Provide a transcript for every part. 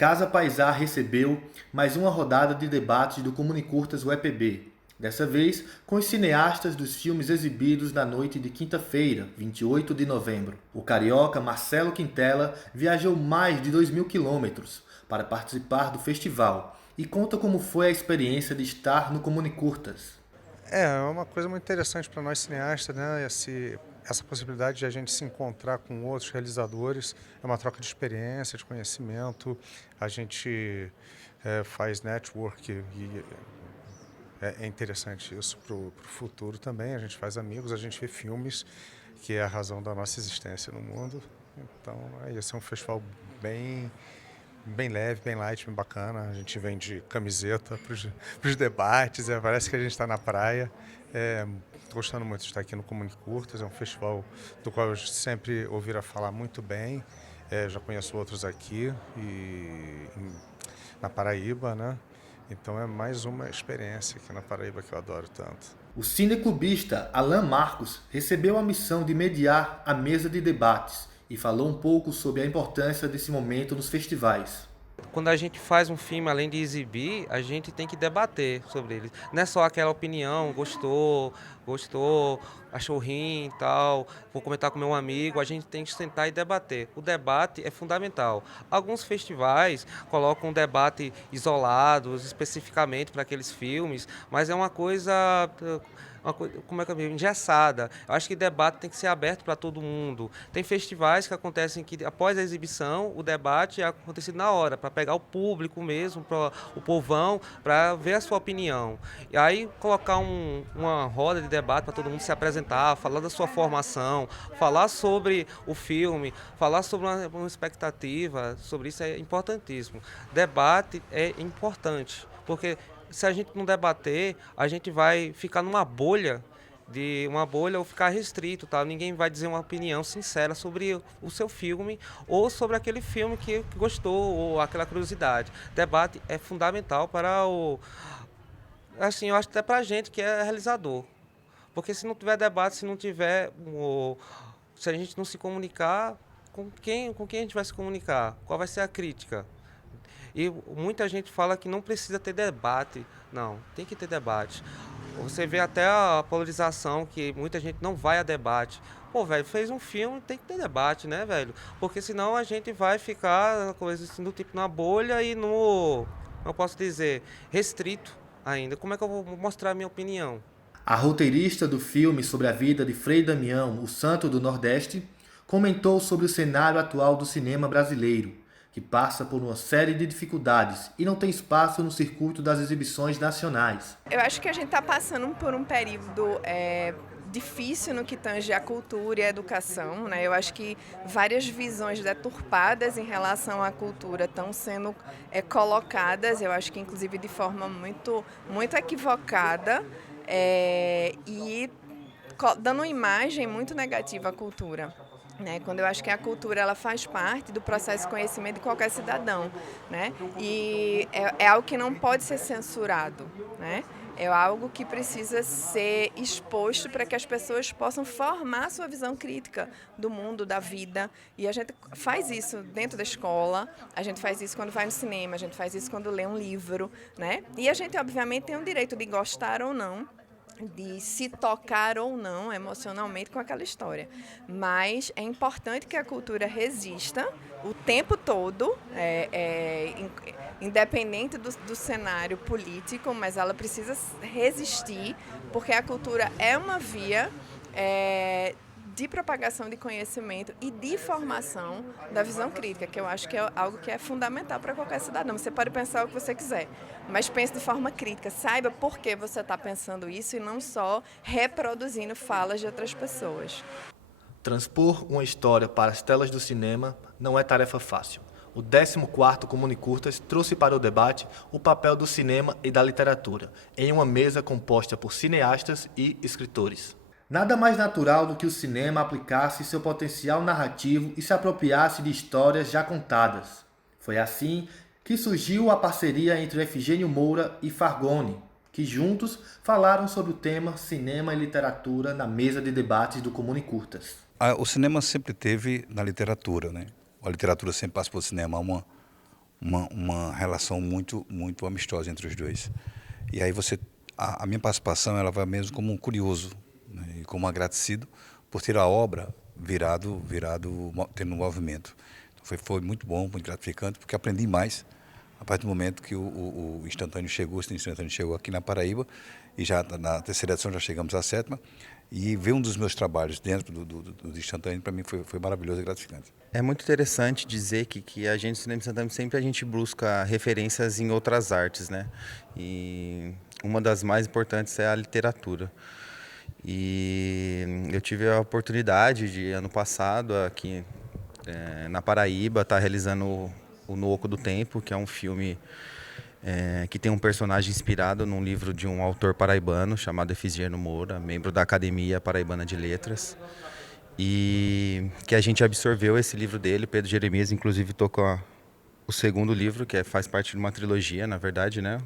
Casa Paisar recebeu mais uma rodada de debates do Comunicurtas UEPB, dessa vez com os cineastas dos filmes exibidos na noite de quinta-feira, 28 de novembro. O carioca Marcelo Quintela viajou mais de 2.000 quilômetros para participar do festival e conta como foi a experiência de estar no Comunicurtas. É uma coisa muito interessante para nós cineastas, né? Essa possibilidade de a gente se encontrar com outros realizadores, é uma troca de experiência, de conhecimento, a gente faz network e é interessante isso para o futuro também, a gente faz amigos, a gente vê filmes, que é a razão da nossa existência no mundo. Então, esse é um festival bem leve, bem light, bem bacana. A gente vem de camiseta para os debates, parece que a gente está na praia. Estou gostando muito de estar aqui no Comunicurtas, é um festival do qual eu sempre ouvi falar muito bem. Já conheço outros aqui na Paraíba, né? Então é mais uma experiência aqui na Paraíba que eu adoro tanto. O cineclubista Alan Marcos recebeu a missão de mediar a mesa de debates e falou um pouco sobre a importância desse momento nos festivais. Quando a gente faz um filme, além de exibir, a gente tem que debater sobre ele. Não é só aquela opinião, gostou, achou ruim e tal, vou comentar com meu amigo, a gente tem que sentar e debater. O debate é fundamental. Alguns festivais colocam um debate isolados, especificamente para aqueles filmes, mas é uma coisa como é que engessada. Eu acho que debate tem que ser aberto para todo mundo. Tem festivais que acontecem que após a exibição, o debate é acontecido na hora, para pegar o público mesmo, o povão, para ver a sua opinião. E aí colocar uma roda de debate para todo mundo se apresentar, falar da sua formação, falar sobre o filme, falar sobre uma expectativa, sobre isso é importantíssimo. Debate é importante, porque se a gente não debater, a gente vai ficar numa bolha, ou ficar restrito, tá? Ninguém vai dizer uma opinião sincera sobre o seu filme ou sobre aquele filme que gostou ou aquela curiosidade. Debate é fundamental para assim, eu acho até para a gente que é realizador. Porque se não tiver debate, se a gente não se comunicar, com quem a gente vai se comunicar? Qual vai ser a crítica? E muita gente fala que não precisa ter debate. Não, tem que ter debate. Você vê até a polarização, que muita gente não vai a debate. Pô, velho, fez um filme, tem que ter debate, né, velho? Porque senão a gente vai ficar coisa assim, do tipo na bolha e não posso dizer, restrito ainda. Como é que eu vou mostrar a minha opinião? A roteirista do filme sobre a vida de Frei Damião, o Santo do Nordeste, comentou sobre o cenário atual do cinema brasileiro, que passa por uma série de dificuldades e não tem espaço no circuito das exibições nacionais. Eu acho que a gente está passando por um período difícil no que tange a cultura e a educação, né? Eu acho que várias visões deturpadas em relação à cultura estão sendo colocadas, eu acho que inclusive de forma muito, muito equivocada, e dando uma imagem muito negativa à cultura. Né, quando eu acho que a cultura ela faz parte do processo de conhecimento de qualquer cidadão, né? E é algo que não pode ser censurado, né? É algo que precisa ser exposto para que as pessoas possam formar sua visão crítica do mundo, da vida. E a gente faz isso dentro da escola, a gente faz isso quando vai no cinema, a gente faz isso quando lê um livro, né? E a gente, obviamente, tem o direito de gostar ou não, de se tocar ou não emocionalmente com aquela história. Mas é importante que a cultura resista o tempo todo, independente do cenário político, mas ela precisa resistir, porque a cultura é uma via de propagação de conhecimento e de formação da visão crítica, que eu acho que é algo que é fundamental para qualquer cidadão. Você pode pensar o que você quiser, mas pense de forma crítica, saiba por que você está pensando isso e não só reproduzindo falas de outras pessoas. Transpor uma história para as telas do cinema não é tarefa fácil. O 14º Comunicurtas trouxe para o debate o papel do cinema e da literatura, em uma mesa composta por cineastas e escritores. Nada mais natural do que o cinema aplicasse seu potencial narrativo e se apropriasse de histórias já contadas. Foi assim que surgiu a parceria entre Efigênio Moura e Fargone, que juntos falaram sobre o tema cinema e literatura na mesa de debates do Comunicurtas. O cinema sempre teve na literatura, né? A literatura sempre passa pelo cinema, uma relação muito amistosa entre os dois. E aí a minha participação ela vai mesmo como um curioso, né, e como um agradecido por ter a obra tendo um movimento. Então foi muito bom, muito gratificante, porque aprendi mais a partir do momento que o Instantâneo chegou, o Cine Instantâneo chegou aqui na Paraíba, e já na terceira edição já chegamos à sétima, e ver um dos meus trabalhos dentro do Instantâneo, para mim foi maravilhoso e gratificante. É muito interessante dizer que a gente, no Cinema Instantâneo, sempre a gente busca referências em outras artes, né? E uma das mais importantes é a literatura. E eu tive a oportunidade de, ano passado, aqui na Paraíba, estar realizando o No Oco do Tempo, que é um filme que tem um personagem inspirado num livro de um autor paraibano chamado Efigênio Moura, membro da Academia Paraibana de Letras. E que a gente absorveu esse livro dele, Pedro Jeremias, inclusive tocou o segundo livro, que faz parte de uma trilogia, na verdade, né?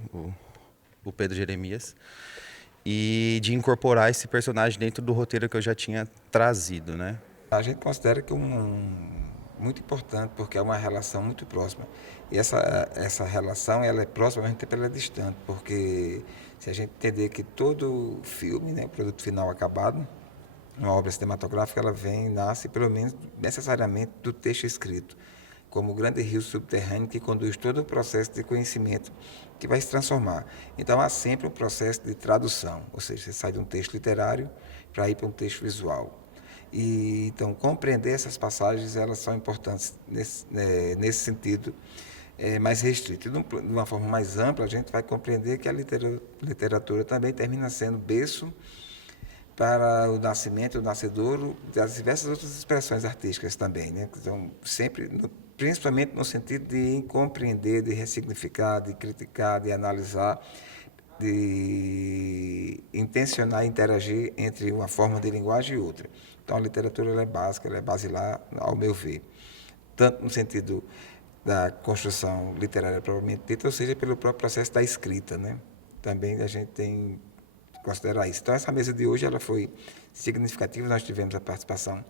O Pedro Jeremias. E de incorporar esse personagem dentro do roteiro que eu já tinha trazido, né? A gente considera que muito importante, porque é uma relação muito próxima. E essa relação ela é próxima, mas ao mesmo tempo ela é distante, porque se a gente entender que todo filme, né, o produto final acabado, uma obra cinematográfica, ela nasce pelo menos necessariamente do texto escrito, como o grande rio subterrâneo que conduz todo o processo de conhecimento que vai se transformar. Então há sempre um processo de tradução, ou seja, você sai de um texto literário para ir para um texto visual. E então compreender essas passagens, elas são importantes nesse sentido mais restrito. De uma forma mais ampla, a gente vai compreender que a literatura também termina sendo berço para o nascimento, o nascedouro das diversas outras expressões artísticas também, né? Então, sempre, principalmente no sentido de compreender, de ressignificar, de criticar, de analisar, de intencionar e interagir entre uma forma de linguagem e outra. Então, a literatura ela é básica, ela é basilar, ao meu ver, tanto no sentido da construção literária propriamente dita, ou seja, pelo próprio processo da escrita, né? Também a gente tem considerar isso. Então, essa mesa de hoje ela foi significativa. Nós tivemos a participação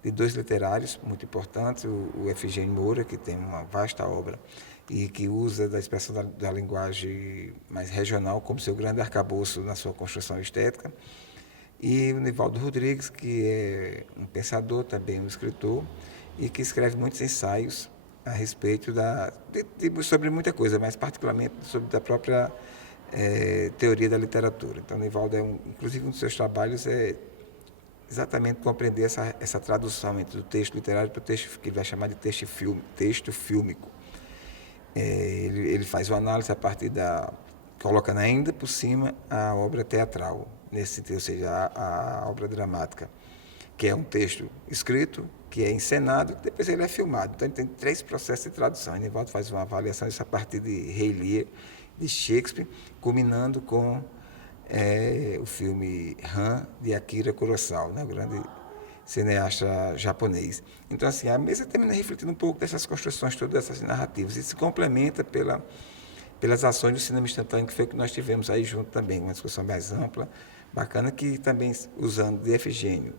de dois literários muito importantes, o Efigênio Moura, que tem uma vasta obra e que usa da expressão da linguagem mais regional como seu grande arcabouço na sua construção estética, e o Nivaldo Rodrigues, que é um pensador, também um escritor, e que escreve muitos ensaios a respeito sobre muita coisa, mas particularmente sobre a própria teoria da literatura. Então, Nivaldo, inclusive, um dos seus trabalhos é exatamente compreender essa tradução entre o texto literário para o texto que ele vai chamar de texto fílmico. Ele faz uma análise a partir colocando ainda por cima a obra teatral, nesse sentido, ou seja, a obra dramática, que é um texto escrito, que é encenado, depois ele é filmado. Então, ele tem 3 processos de tradução. Nivaldo faz uma avaliação disso a partir de Rei Lear, de Shakespeare, culminando com o filme Han, de Akira Kurosawa, né, o grande cineasta japonês. Então, assim, a mesa termina refletindo um pouco dessas construções, todas essas narrativas, e se complementa pelas ações do cinema instantâneo, que foi o que nós tivemos aí junto também, uma discussão mais ampla, bacana, que também, usando de Efigênio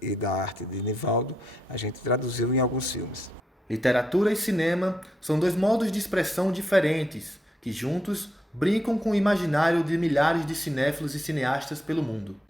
e da arte de Nivaldo, a gente traduziu em alguns filmes. Literatura e cinema são 2 modos de expressão diferentes, que juntos brincam com o imaginário de milhares de cinéfilos e cineastas pelo mundo.